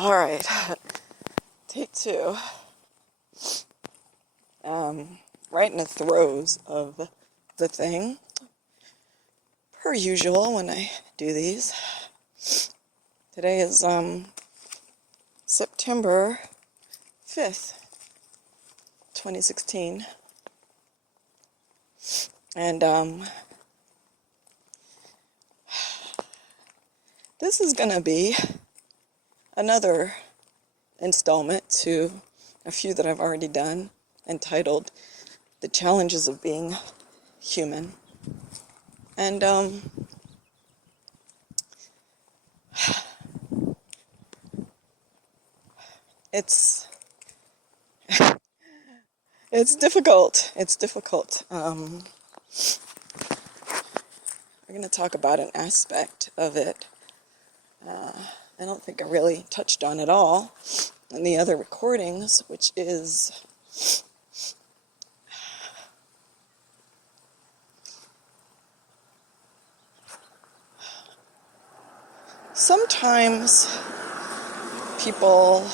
All right, take two. Right in the throes of the thing, per usual when I do these. Today is September 5th, 2016, and this is gonna be another installment to a few that I've already done, entitled The Challenges of Being Human. And it's difficult. It's difficult. We're going to talk about an aspect of it I don't think I really touched on at all in the other recordings, which is sometimes people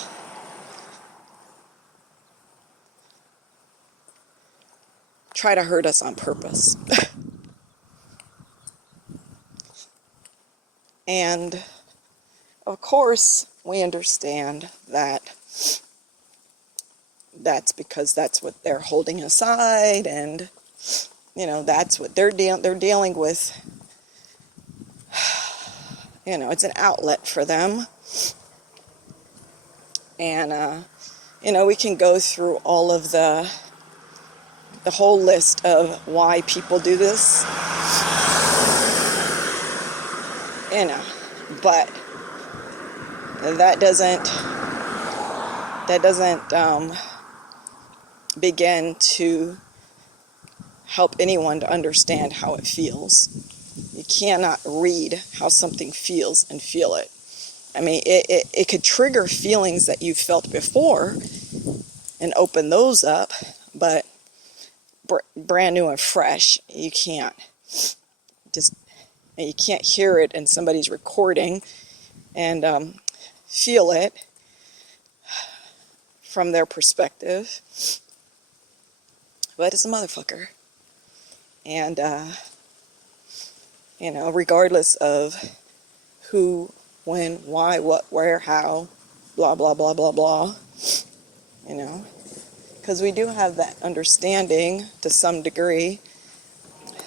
try to hurt us on purpose. And of course, we understand that that's because that's what they're holding aside, and that's what they're dealing with. It's an outlet for them. And we can go through all of the whole list of why people do this. But that doesn't begin to help anyone to understand how it feels. You cannot read how something feels and feel it. I mean, it could trigger feelings that you've felt before and open those up, but brand new and fresh, you can't hear it in somebody's recording and feel it from their perspective. But it's a motherfucker. And, regardless of who, when, why, what, where, how, blah, blah, blah, blah, blah, because we do have that understanding to some degree.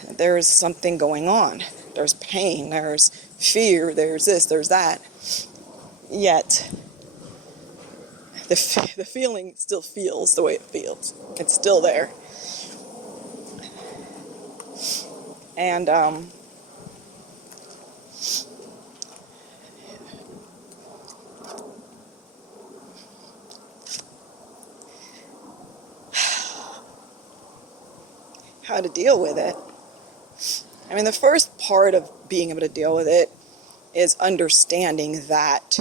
There's something going on. There's pain, there's fear, there's this, there's that. Yet, the feeling still feels the way it feels. It's still there. And, how to deal with it. I mean, the first part of being able to deal with it is understanding that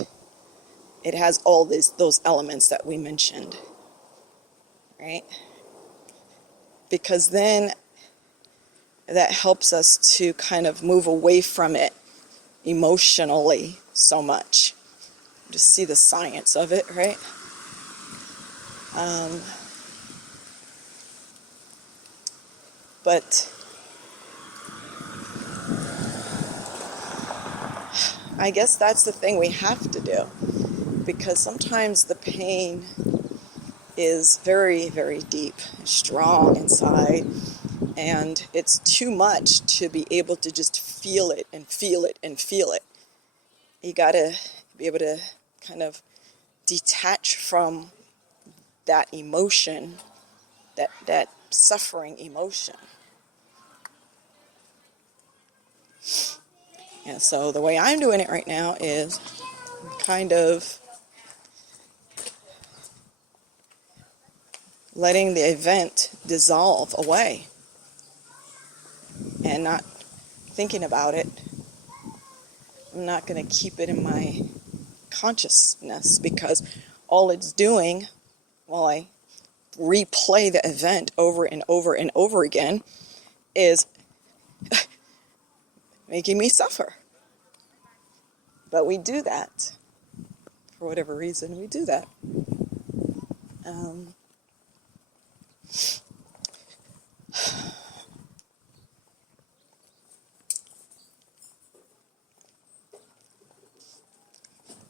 it has all those elements that we mentioned, right? Because then that helps us to kind of move away from it emotionally so much. Just see the science of it, right? But I guess that's the thing we have to do, because sometimes the pain is very, very deep, strong inside, and it's too much to be able to just feel it and feel it and feel it. You gotta be able to kind of detach from that emotion, that suffering emotion. And so the way I'm doing it right now is kind of letting the event dissolve away and not thinking about it. I'm not going to keep it in my consciousness, because all it's doing while I replay the event over and over and over again is making me suffer. But we do that. For whatever reason, we do that.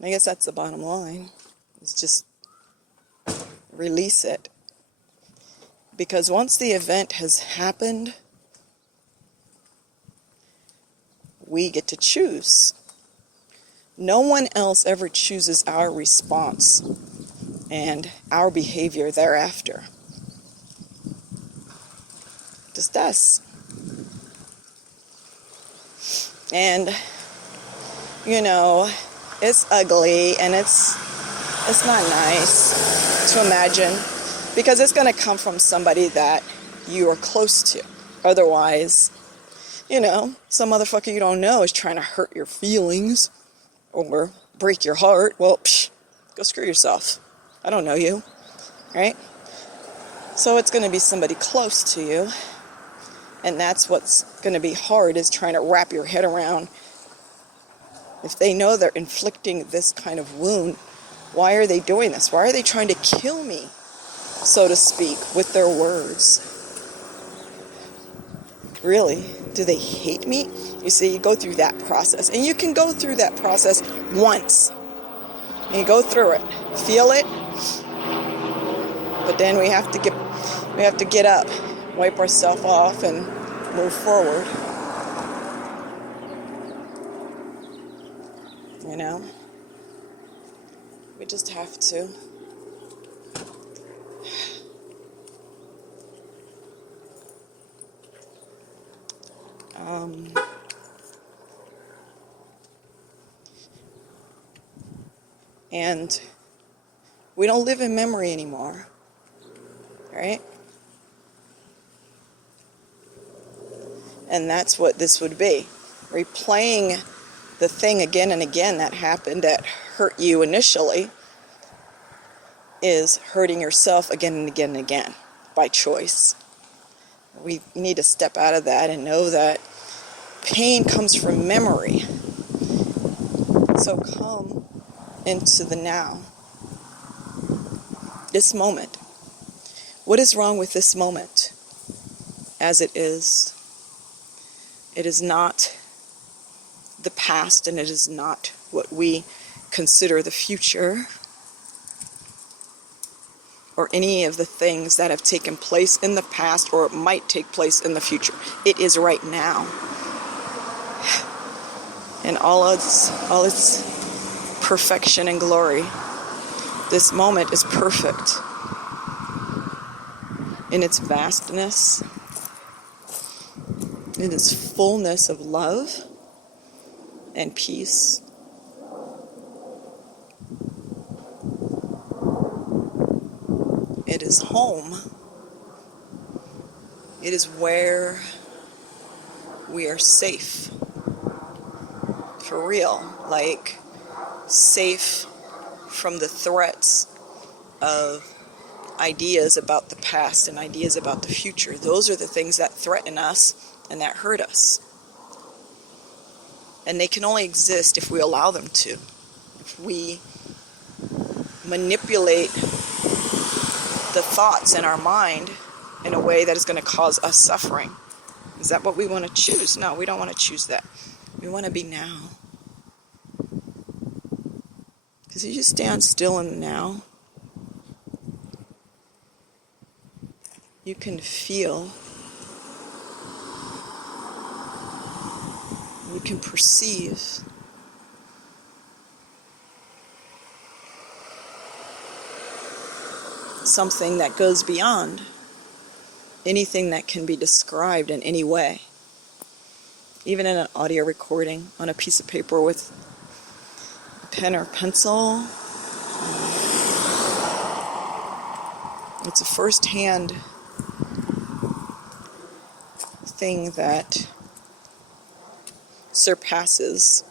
I guess that's the bottom line. It's just release it. Because once the event has happened, we get to choose. No one else ever chooses our response and our behavior thereafter. Just us. And, you know, it's ugly and it's not nice to imagine, because it's going to come from somebody that you are close to. Otherwise, you know, some motherfucker you don't know is trying to hurt your feelings or break your heart. Well, go screw yourself. I don't know you, right? So it's going to be somebody close to you. And that's what's going to be hard, is trying to wrap your head around. If they know they're inflicting this kind of wound, why are they doing this? Why are they trying to kill me, so to speak, with their words? Really? Do they hate me? You see, you go through that process. And you can go through that process once. And you go through it. Feel it. But then we have to get up, wipe ourselves off, and move forward. You know? We just have to. And we don't live in memory anymore, right? And that's what this would be. Replaying the thing again and again that happened that hurt you initially is hurting yourself again and again and again by choice. We need to step out of that and know that pain comes from memory. So come into the now. This moment. What is wrong with this moment as it is? It is not the past, and it is not what we consider the future, or any of the things that have taken place in the past or might take place in the future. It is right now. And all its perfection and glory. This moment is perfect in its vastness, in its fullness of love and peace. It is home. It is where we are safe. For real. Like, safe from the threats of ideas about the past and ideas about the future. Those are the things that threaten us and that hurt us. And they can only exist if we allow them to. If we manipulate the thoughts in our mind in a way that is going to cause us suffering. Is that what we want to choose? No, we don't want to choose that. We want to be now. Because if you stand still in the now, you can feel, you can perceive something that goes beyond anything that can be described in any way. Even in an audio recording, on a piece of paper with a pen or pencil. It's a first-hand thing that surpasses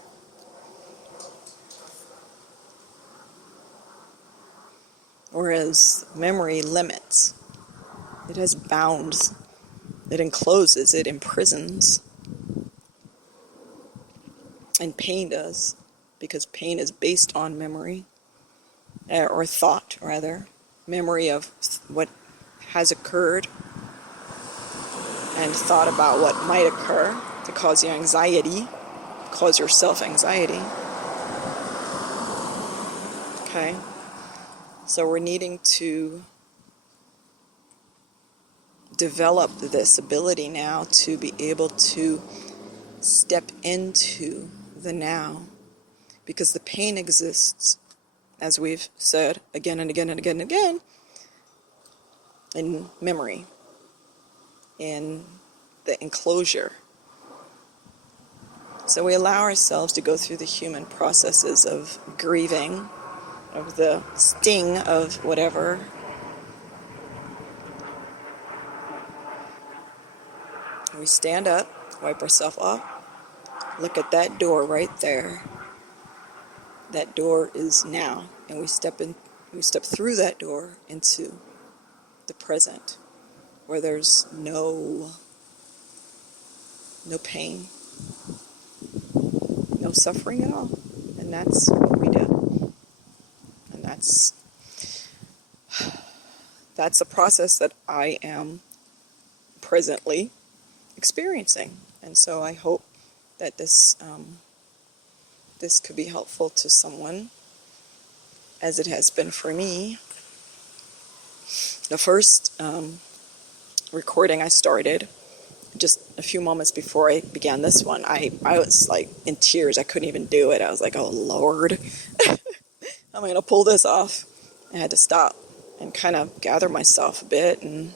whereas memory limits. It has bounds. It encloses, it imprisons. And pain does, because pain is based on memory. or thought rather, memory of what has occurred, and thought about what might occur to cause you anxiety, cause yourself anxiety. Okay? So we're needing to develop this ability now to be able to step into the now, because the pain exists, as we've said again and again and again and again, in memory, in the enclosure. So we allow ourselves to go through the human processes of grieving, of the sting of whatever. We stand up, wipe ourselves off, look at that door right there. That door is now, and we step through that door into the present, where there's no pain, no suffering at all. And that's what we do. And that's the process that I am presently experiencing. And so I hope that this could be helpful to someone, as it has been for me. The first recording I started, just a few moments before I began this one, I was like in tears. I couldn't even do it. I was like, oh Lord, how am I going to pull this off? I had to stop and kind of gather myself a bit and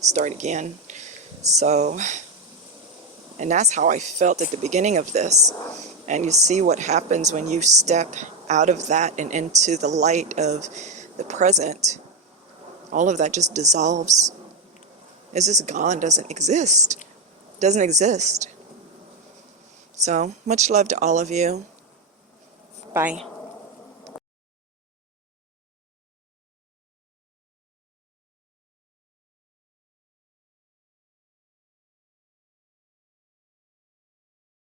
start again. So, and that's how I felt at the beginning of this. And you see what happens when you step out of that and into the light of the present. All of that just dissolves. It's just gone, doesn't exist. Doesn't exist. So, much love to all of you. Bye.